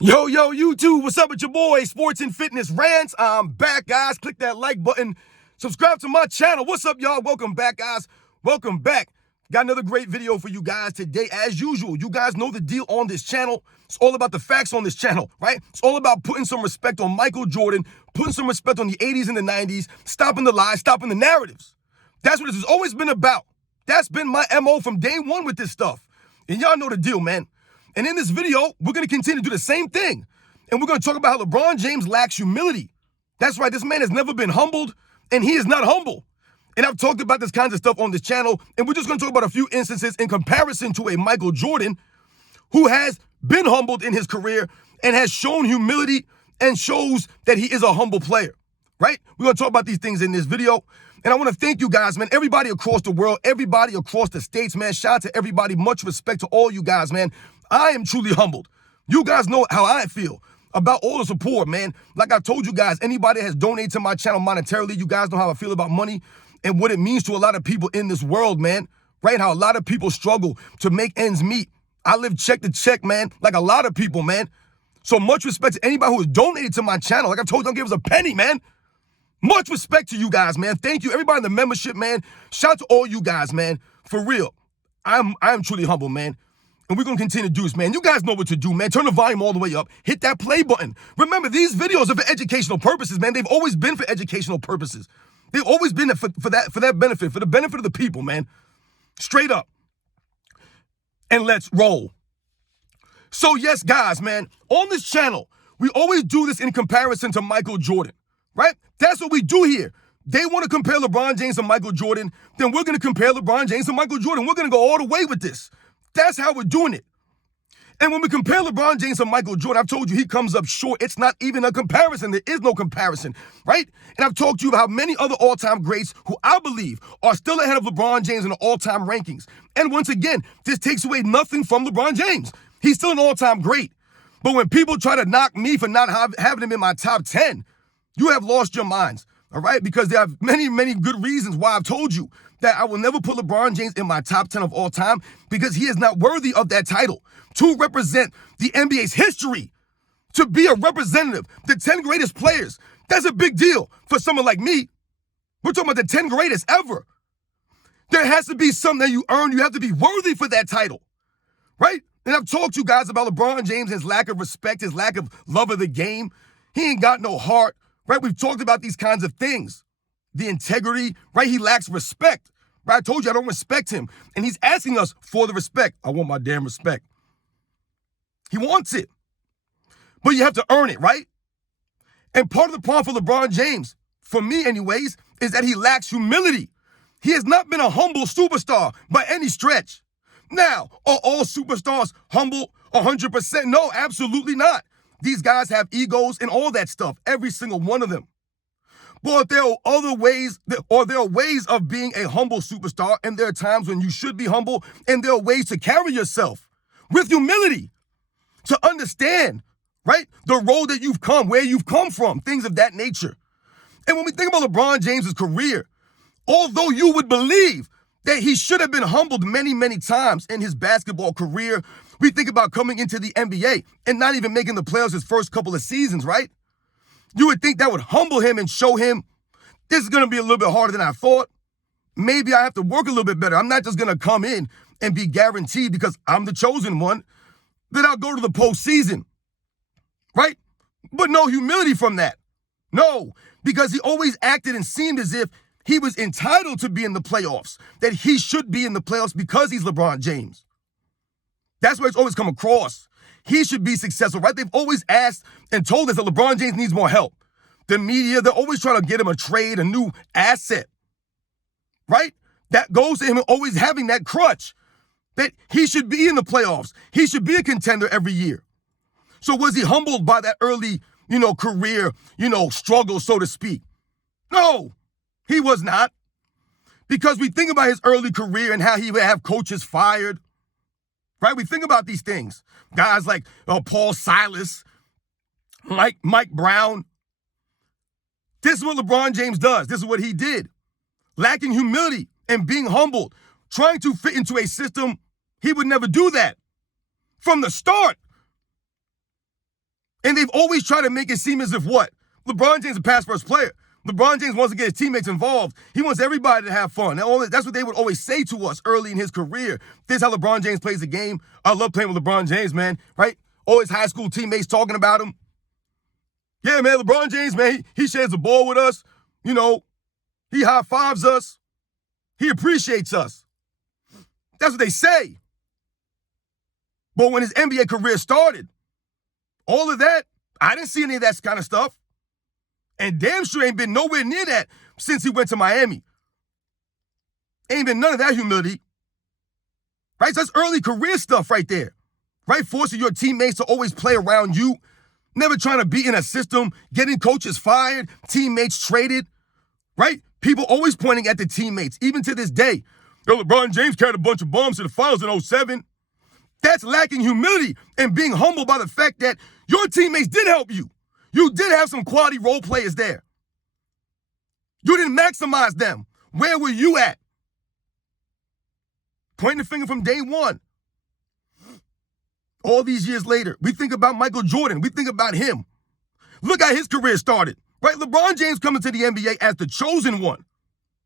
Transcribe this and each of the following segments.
Yo, YouTube, what's up with your boy, Sports and Fitness Rants? I'm back, guys. Click that like button. Subscribe to my channel. What's up, y'all? Welcome back, guys. Welcome back. Got another great video for you guys today. As usual, you guys know the deal on this channel. It's all about the facts on this channel, right? It's all about putting some respect on Michael Jordan, putting some respect on the 80s and the 90s, stopping the lies, stopping the narratives. That's what this has always been about. That's been my MO from day one with this stuff. And y'all know the deal, man. And in this video, we're going to continue to do the same thing. And we're going to talk about how LeBron James lacks humility. That's right, this man has never been humbled, and he is not humble. And I've talked about this kinds of stuff on this channel, and we're just going to talk about a few instances in comparison to a Michael Jordan who has been humbled in his career and has shown humility and shows that he is a humble player, right? We're going to talk about these things in this video. And I want to thank you guys, man. Everybody across the world, everybody across the states, man. Shout out to everybody. Much respect to all you guys, man. I am truly humbled. You guys know how I feel about all the support, man. Like I told you guys, anybody that has donated to my channel monetarily, you guys know how I feel about money and what it means to a lot of people in this world, man. Right? How a lot of people struggle to make ends meet. I live check to check, man, like a lot of people, man. So much respect to anybody who has donated to my channel. Like I told you, don't give us a penny, man. Much respect to you guys, man. Thank you. Everybody in the membership, man. Shout out to all you guys, man. For real. I am truly humble, man. And we're going to continue to do this, man. You guys know what to do, man. Turn the volume all the way up. Hit that play button. Remember, these videos are for educational purposes, man. They've always been for educational purposes. They've always been for that benefit, for the benefit of the people, man. Straight up. And let's roll. So, yes, guys, man, on this channel, we always do this in comparison to Michael Jordan, right? That's what we do here. They want to compare LeBron James to Michael Jordan, then we're going to compare LeBron James to Michael Jordan. We're going to go all the way with this. That's how we're doing it. And when we compare LeBron James to Michael Jordan, I've told you he comes up short. It's not even a comparison. There is no comparison, right? And I've talked to you about how many other all-time greats who I believe are still ahead of LeBron James in the all-time rankings. And once again, this takes away nothing from LeBron James. He's still an all-time great. But when people try to knock me for not having him in my top 10, you have lost your minds, all right? Because there are many, many good reasons why I've told you that I will never put LeBron James in my top 10 of all time because he is not worthy of that title. To represent the NBA's history, to be a representative, the 10 greatest players, that's a big deal for someone like me. We're talking about the 10 greatest ever. There has to be something that you earn. You have to be worthy for that title, right? And I've talked to you guys about LeBron James, his lack of respect, his lack of love of the game. He ain't got no heart, right? We've talked about these kinds of things. The integrity, right? He lacks respect, right? I told you I don't respect him. And he's asking us for the respect. I want my damn respect. He wants it. But you have to earn it, right? And part of the problem for LeBron James, for me anyways, is that he lacks humility. He has not been a humble superstar by any stretch. Now, are all superstars humble 100%? No, absolutely not. These guys have egos and all that stuff, every single one of them. But there are other ways, or there are ways of being a humble superstar, and there are times when you should be humble, and there are ways to carry yourself with humility, to understand, right, the road that you've come, where you've come from, things of that nature. And when we think about LeBron James's career, although you would believe that he should have been humbled many, many times in his basketball career, we think about coming into the NBA and not even making the playoffs his first couple of seasons, right? You would think that would humble him and show him this is going to be a little bit harder than I thought. Maybe I have to work a little bit better. I'm not just going to come in and be guaranteed because I'm the chosen one that I'll go to the postseason, right? But no humility from that. No, because he always acted and seemed as if he was entitled to be in the playoffs, that he should be in the playoffs because he's LeBron James. That's where it's always come across. He should be successful, right? They've always asked and told us that LeBron James needs more help. The media, they're always trying to get him a trade, a new asset, right? That goes to him always having that crutch, that he should be in the playoffs. He should be a contender every year. So was he humbled by that early, career, struggle, so to speak? No, he was not. Because we think about his early career and how he would have coaches fired, right? We think about these things. Guys like Paul Silas, Mike Brown. This is what LeBron James does. This is what he did. Lacking humility and being humbled, trying to fit into a system, he would never do that. From the start, And they've always tried to make it seem as if what? LeBron James is a pass-first player. LeBron James wants to get his teammates involved. He wants everybody to have fun. That's what they would always say to us early in his career. This is how LeBron James plays the game. I love playing with LeBron James, man, right? All his high school teammates talking about him. Yeah, man, LeBron James, man, he shares the ball with us. You know, he high-fives us. He appreciates us. That's what they say. But when his NBA career started, all of that, I didn't see any of that kind of stuff. And damn sure ain't been nowhere near that since he went to Miami. Ain't been none of that humility. Right? So that's early career stuff right there. Right? Forcing your teammates to always play around you. Never trying to be in a system, getting coaches fired, teammates traded. Right? People always pointing at the teammates, even to this day. Yo, LeBron James carried a bunch of bombs to the finals in 2007. That's lacking humility and being humbled by the fact that your teammates did help you. You did have some quality role players there. You didn't maximize them. Where were you at? Pointing the finger from day one. All these years later, we think about Michael Jordan. We think about him. Look how his career started, right? LeBron James coming to the NBA as the chosen one,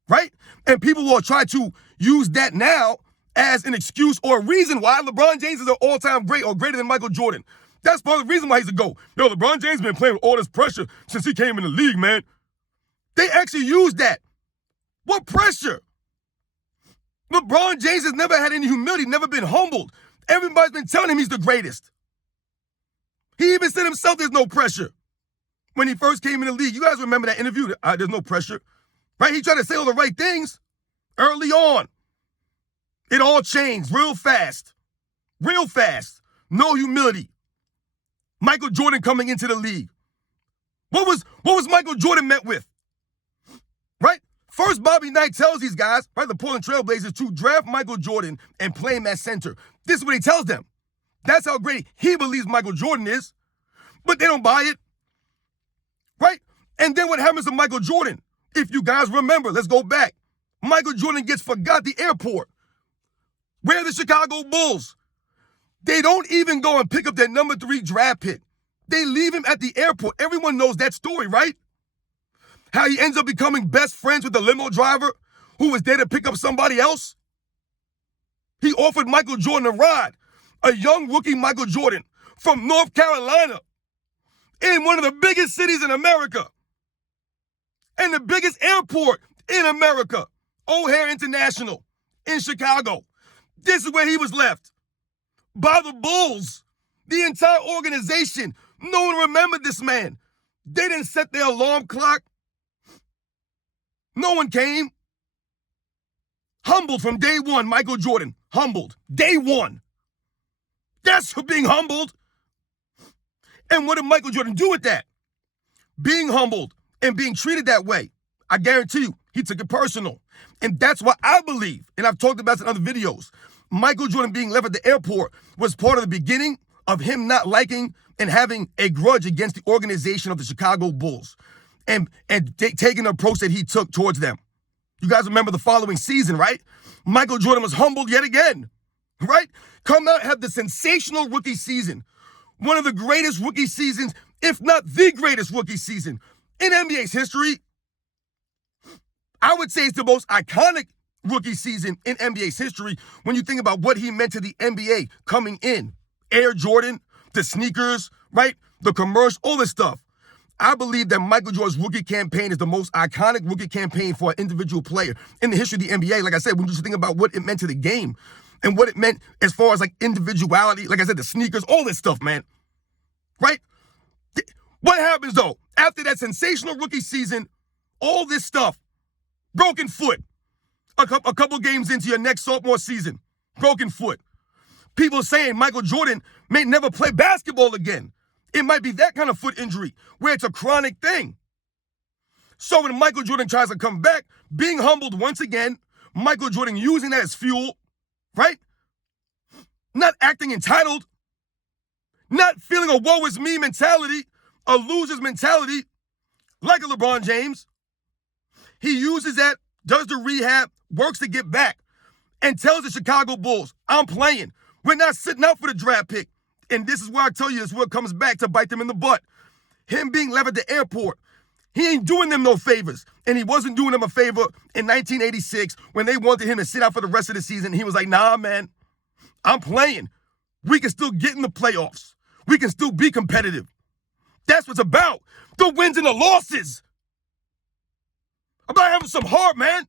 right? And people will try to use that now as an excuse or a reason why LeBron James is an all-time great or greater than Michael Jordan. That's part of the reason why he's a GOAT. Yo, LeBron James been playing with all this pressure since he came in the league, man. They actually used that. What pressure? LeBron James has never had any humility, never been humbled. Everybody's been telling him he's the greatest. He even said himself there's no pressure when he first came in the league. You guys remember that interview? There's no pressure, right? He tried to say all the right things early on. It all changed real fast. Real fast. No humility. Michael Jordan coming into the league. What was Michael Jordan met with? Right? First, Bobby Knight tells these guys, right, the Portland Trail Blazers, to draft Michael Jordan and play him at center. This is what he tells them. That's how great he believes Michael Jordan is. But they don't buy it. Right? And then what happens to Michael Jordan? If you guys remember, let's go back. Michael Jordan gets forgot at the airport. Where are the Chicago Bulls? They don't even go and pick up their number 3 draft pick. They leave him at the airport. Everyone knows that story, right? How he ends up becoming best friends with the limo driver who was there to pick up somebody else. He offered Michael Jordan a ride, a young rookie Michael Jordan from North Carolina in one of the biggest cities in America and the biggest airport in America, O'Hare International in Chicago. This is where he was left. By the Bulls. The entire organization. No one remembered this man. They didn't set their alarm clock. No one came. Humbled from day one, Michael Jordan. Humbled. Day one. That's for being humbled. And what did Michael Jordan do with that? Being humbled and being treated that way. I guarantee you, he took it personal. And that's why I believe, and I've talked about this in other videos, Michael Jordan being left at the airport was part of the beginning of him not liking and having a grudge against the organization of the Chicago Bulls and taking the approach that he took towards them. You guys remember the following season, right? Michael Jordan was humbled yet again, right? Come out, have the sensational rookie season. One of the greatest rookie seasons, if not the greatest rookie season in NBA's history. I would say it's the most iconic rookie season in NBA's history when you think about what he meant to the NBA coming in. Air Jordan, the sneakers, right? The commercial, all this stuff. I believe that Michael Jordan's rookie campaign is the most iconic rookie campaign for an individual player in the history of the NBA. Like I said, when you just think about what it meant to the game and what it meant as far as like individuality, like I said, the sneakers, all this stuff, man. Right? What happens though? After that sensational rookie season, all this stuff, broken foot, a couple games into your next sophomore season, broken foot. People saying Michael Jordan may never play basketball again. It might be that kind of foot injury where it's a chronic thing. So when Michael Jordan tries to come back, being humbled once again, Michael Jordan using that as fuel, right? Not acting entitled, not feeling a woe is me mentality, a loser's mentality, like a LeBron James. He uses that, does the rehab, works to get back, and tells the Chicago Bulls, I'm playing. We're not sitting out for the draft pick. And this is where I tell you, this is what comes back to bite them in the butt. Him being left at the airport, he ain't doing them no favors. And he wasn't doing them a favor in 1986 when they wanted him to sit out for the rest of the season. He was like, nah, man, I'm playing. We can still get in the playoffs. We can still be competitive. That's what it's about. The wins and the losses. About having some heart, man.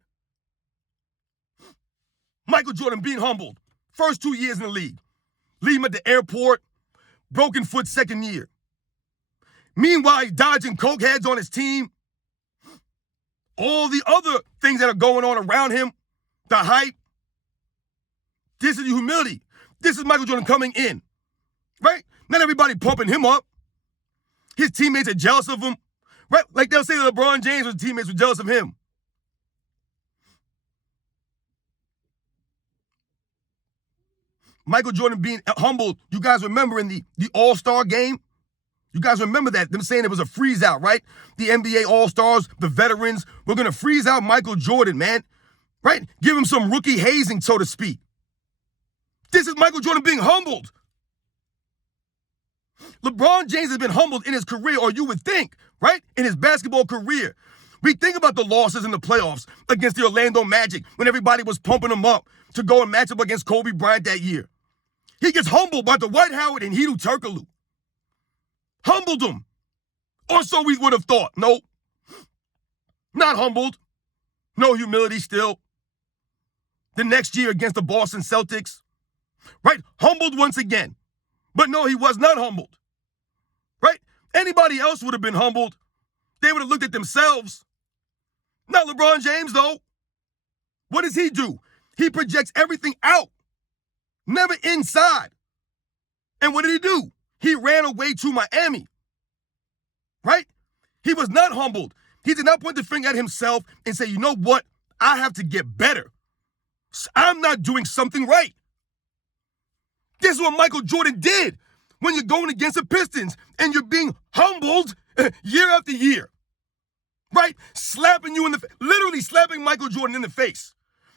Michael Jordan being humbled. First 2 years in the league. Leave him at the airport. Broken foot second year. Meanwhile, he's dodging coke heads on his team. All the other things that are going on around him. The hype. This is humility. This is Michael Jordan coming in. Right? Not everybody pumping him up. His teammates are jealous of him. Right? Like they'll say that LeBron James' teammates were jealous of him. Michael Jordan being humbled. You guys remember in the All-Star game? You guys remember that? Them saying it was a freeze out, right? The NBA All-Stars, the veterans, we're going to freeze out Michael Jordan, man. Right? Give him some rookie hazing, so to speak. This is Michael Jordan being humbled. LeBron James has been humbled in his career, or you would think, right? In his basketball career. We think about the losses in the playoffs against the Orlando Magic when everybody was pumping him up to go and match up against Kobe Bryant that year. He gets humbled by Dwight Howard and Hedo Turkoglu. Humbled him. Or so we would have thought. No. Not humbled. No humility still. The next year against the Boston Celtics. Right? Humbled once again. But no, he was not humbled. Right? Anybody else would have been humbled. They would have looked at themselves. Not LeBron James, though. What does he do? He projects everything out. Never inside. And what did he do? He ran away to Miami. Right? He was not humbled. He did not point the finger at himself and say, you know what? I have to get better. I'm not doing something right. This is what Michael Jordan did when you're going against the Pistons and you're being humbled year after year. Right? Slapping you in the face. Literally slapping Michael Jordan in the face.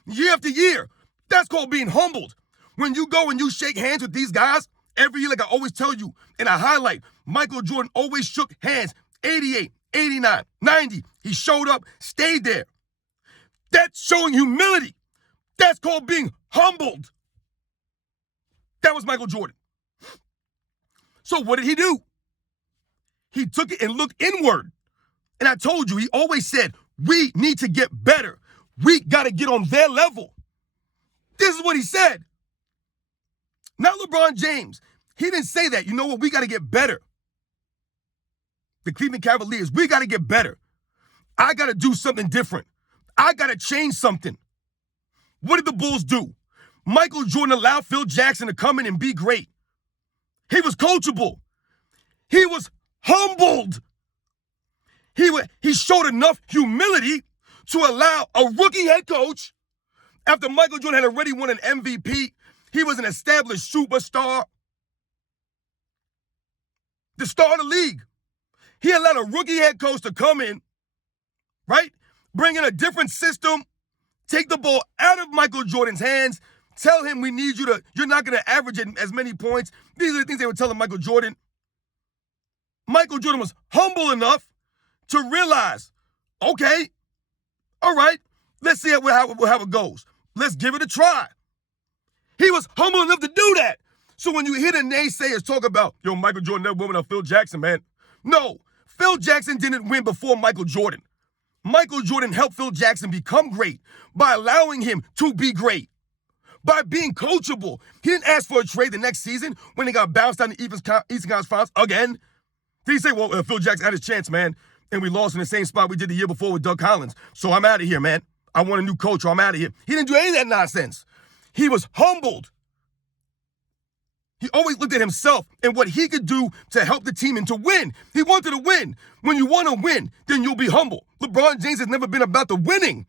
Year after year. That's called being humbled. When you go and you shake hands with these guys, every year, like I always tell you, and I highlight, Michael Jordan always shook hands. 88, 89, 90. He showed up, stayed there. That's showing humility. That's called being humbled. That was Michael Jordan. So what did he do? He took it and looked inward. And I told you, he always said, we need to get better. We got to get on their level. This is what he said. Not LeBron James. He didn't say that. You know what? We got to get better. The Cleveland Cavaliers, we got to get better. I got to do something different. I got to change something. What did the Bulls do? Michael Jordan allowed Phil Jackson to come in and be great. He was coachable. He was humbled. He showed enough humility to allow a rookie head coach, after Michael Jordan had already won an MVP, he was an established superstar, the star of the league. He allowed a rookie head coach to come in, right? Bring in a different system, take the ball out of Michael Jordan's hands, tell him we need you to, you're not going to average as many points. These are the things they were telling Michael Jordan. Michael Jordan was humble enough to realize, okay, all right, let's see how it goes. Let's give it a try. He was humble enough to do that. So when you hear the naysayers talk about, yo, Michael Jordan never won without Phil Jackson, man. No, Phil Jackson didn't win before Michael Jordan. Michael Jordan helped Phil Jackson become great by allowing him to be great, by being coachable. He didn't ask for a trade the next season when he got bounced out in the Eastern Conference Finals again. Did he say, well, Phil Jackson had his chance, man, and we lost in the same spot we did the year before with Doug Collins, so I'm out of here, man. I want a new coach or I'm out of here. He didn't do any of that nonsense. He was humbled. He always looked at himself and what he could do to help the team and to win. He wanted to win. When you want to win, then you'll be humble. LeBron James has never been about the winning.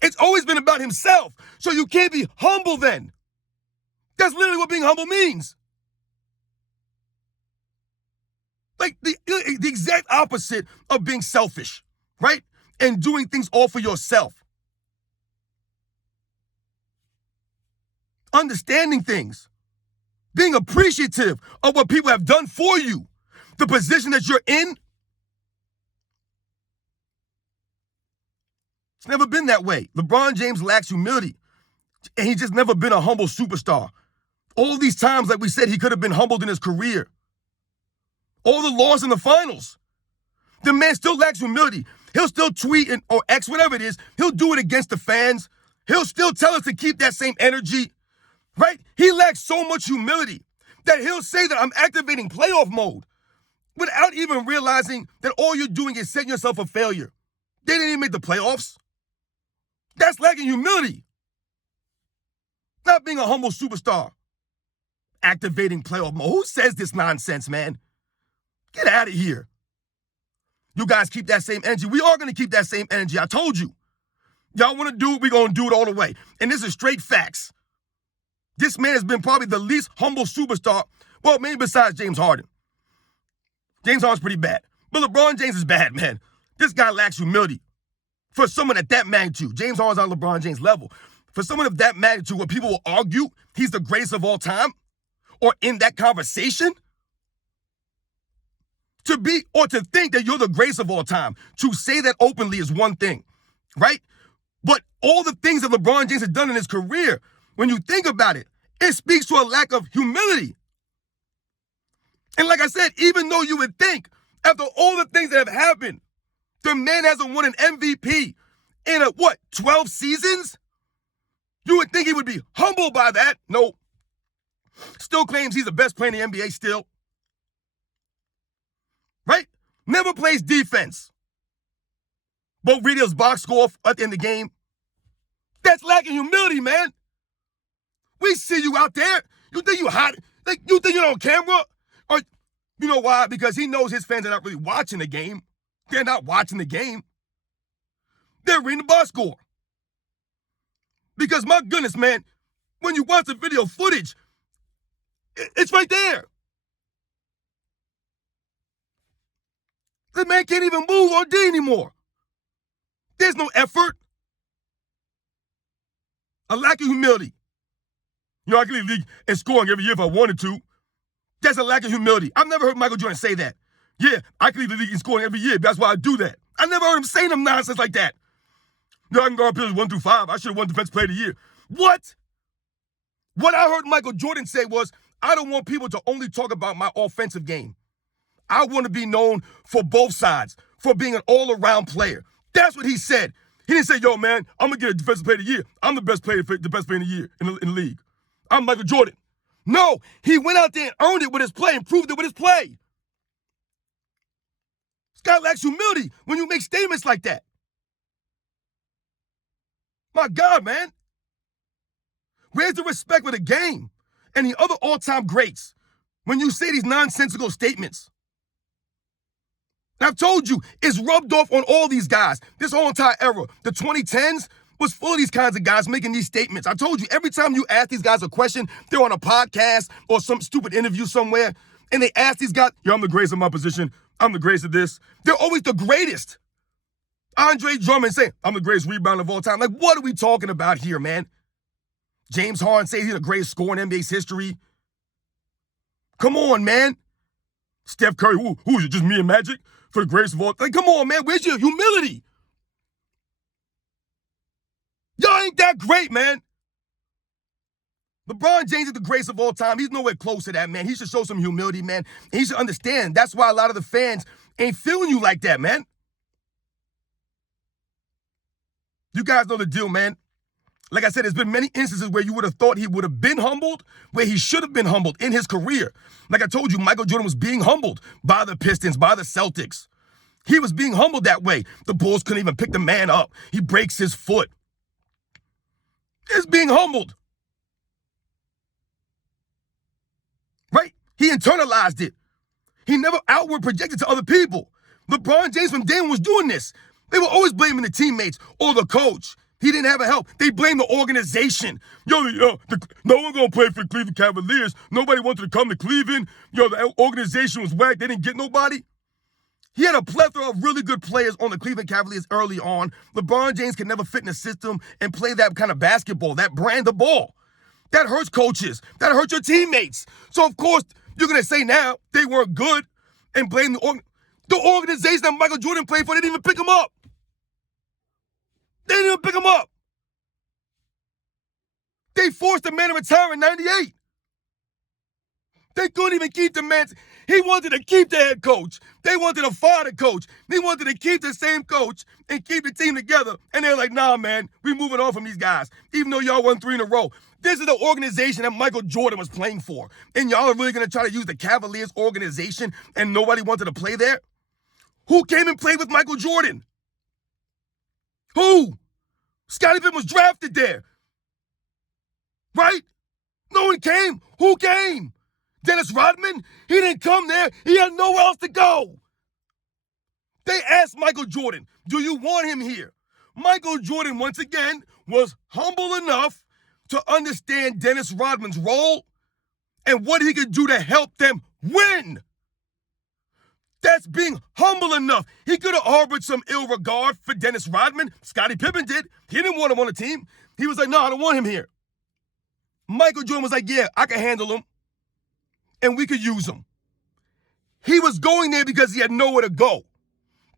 It's always been about himself. So you can't be humble then. That's literally what being humble means. Like the exact opposite of being selfish, right? And doing things all for yourself. Understanding things. being appreciative of what people have done for you, the position that you're in. It's never been that way. LeBron James lacks humility, and he's just never been a humble superstar. All these times, like we said, he could have been humbled in his career. All the loss in the finals. The man still lacks humility. He'll still tweet or X, whatever it is. He'll do it against the fans. He'll still tell us to keep that same energy, right? He lacks so much humility that he'll say that I'm activating playoff mode without even realizing that all you're doing is setting yourself for failure. They didn't even make the playoffs. That's lacking humility. Not being a humble superstar. Activating playoff mode. Who says this nonsense, man? Get out of here. You guys keep that same energy. We are going to keep that same energy. I told you. Y'all want to do it, we're going to do it all the way. And this is straight facts. This man has been probably the least humble superstar, well, maybe besides James Harden. James Harden's pretty bad. But LeBron James is bad, man. This guy lacks humility. For someone at that magnitude, James Harden's on LeBron James' level. For someone of that magnitude where people will argue he's the greatest of all time, or in that conversation, to be or to think that you're the greatest of all time, to say that openly is one thing, right? But all the things that LeBron James has done in his career, when you think about it, it speaks to a lack of humility. And like I said, even though you would think, after all the things that have happened, the man hasn't won an MVP in 12 seasons? You would think he would be humbled by that. No. Still claims he's the best player in the NBA still. Right? Never plays defense. But read his box score at the end of the game. That's lacking humility, man. We see you out there. You think you hot? Like, you think you're on camera? Or you know why? Because he knows his fans are not really watching the game. They're not watching the game. They're reading the box score. Because my goodness, man, when you watch the video footage, it's right there. The man can't even move on D anymore. There's no effort. A lack of humility. You know, I can lead the league in scoring every year if I wanted to. That's a lack of humility. I've never heard Michael Jordan say that. Yeah, I can lead the league in scoring every year. That's why I do that. I never heard him say them nonsense like that. No, I can guard players 1 through 5. I should have won Defensive Player of the Year. What? What I heard Michael Jordan say was, I don't want people to only talk about my offensive game. I want to be known for both sides, for being an all-around player. That's what he said. He didn't say, yo, man, I'm going to get a Defensive Player of the Year. I'm the best player in the year in the league. I'm Michael Jordan. No, he went out there and earned it with his play and proved it with his play. This guy lacks humility when you make statements like that. My God, man. Where's the respect for the game and the other all-time greats when you say these nonsensical statements? And I've told you, it's rubbed off on all these guys. This whole entire era, the 2010s, was full of these kinds of guys making these statements. I told you, every time you ask these guys a question, they're on a podcast or some stupid interview somewhere, and they ask these guys, yo, I'm the greatest of my position. I'm the greatest of this. They're always the greatest. Andre Drummond saying, I'm the greatest rebounder of all time. Like, what are we talking about here, man? James Harden says he's the greatest scorer in NBA's history. Come on, man. Steph Curry, who is it, just me and Magic for the greatest of all? Like, come on, man, where's your humility? Y'all ain't that great, man. LeBron James is the greatest of all time. He's nowhere close to that, man. He should show some humility, man. And he should understand. That's why a lot of the fans ain't feeling you like that, man. You guys know the deal, man. Like I said, there's been many instances where you would have thought he would have been humbled, where he should have been humbled in his career. Like I told you, Michael Jordan was being humbled by the Pistons, by the Celtics. He was being humbled that way. The Bulls couldn't even pick the man up. He breaks his foot. He's being humbled. Right? He internalized it. He never outward projected to other people. LeBron James from day one was doing this. They were always blaming the teammates or the coach. He didn't have a help. They blamed the organization. No one gonna play for the Cleveland Cavaliers. Nobody wanted to come to Cleveland. The organization was whack. They didn't get nobody. He had a plethora of really good players on the Cleveland Cavaliers early on. LeBron James could never fit in the system and play that kind of basketball, that brand of ball. That hurts coaches. That hurts your teammates. So, of course, you're going to say now they weren't good and blame the organization that Michael Jordan played for. They didn't even pick him up. They didn't even pick him up. They forced the man to retire in 98. They couldn't even keep the man. He wanted to keep the head coach. They wanted to fire the coach. They wanted to keep the same coach and keep the team together. And they're like, nah, man, we moving on from these guys, even though y'all won 3 in a row. This is the organization that Michael Jordan was playing for. And y'all are really going to try to use the Cavaliers organization and nobody wanted to play there? Who came and played with Michael Jordan? Who? Scottie Pippen was drafted there. Right? No one came. Who came? Dennis Rodman? He didn't come there. He had nowhere else to go. They asked Michael Jordan, do you want him here? Michael Jordan, once again, was humble enough to understand Dennis Rodman's role and what he could do to help them win. That's being humble enough. He could have harbored some ill regard for Dennis Rodman. Scottie Pippen did. He didn't want him on the team. He was like, no, I don't want him here. Michael Jordan was like, yeah, I can handle him. And we could use him. He was going there because he had nowhere to go.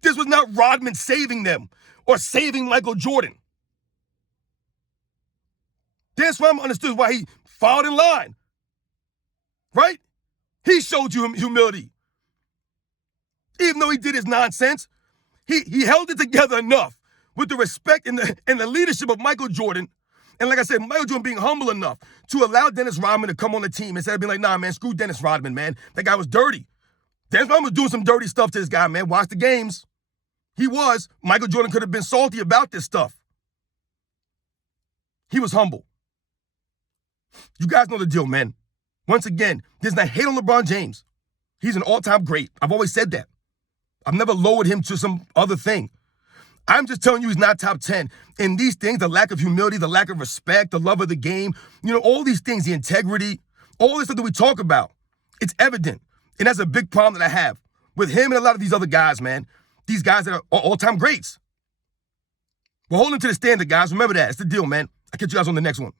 This was not Rodman saving them or saving Michael Jordan. Dennis Rodman understood why he followed in line. Right? He showed you humility. Even though he did his nonsense, he held it together enough with the respect and the leadership of Michael Jordan. And like I said, Michael Jordan being humble enough to allow Dennis Rodman to come on the team instead of being like, nah, man, screw Dennis Rodman, man. That guy was dirty. Dennis Rodman was doing some dirty stuff to this guy, man. Watch the games. He was. Michael Jordan could have been salty about this stuff. He was humble. You guys know the deal, man. Once again, there's not hate on LeBron James. He's an all-time great. I've always said that. I've never lowered him to some other thing. I'm just telling you he's not top 10. And these things, the lack of humility, the lack of respect, the love of the game, all these things, the integrity, all this stuff that we talk about, it's evident. And that's a big problem that I have with him and a lot of these other guys, man. These guys that are all-time greats. We're holding to the standard, guys. Remember that. It's the deal, man. I'll catch you guys on the next one.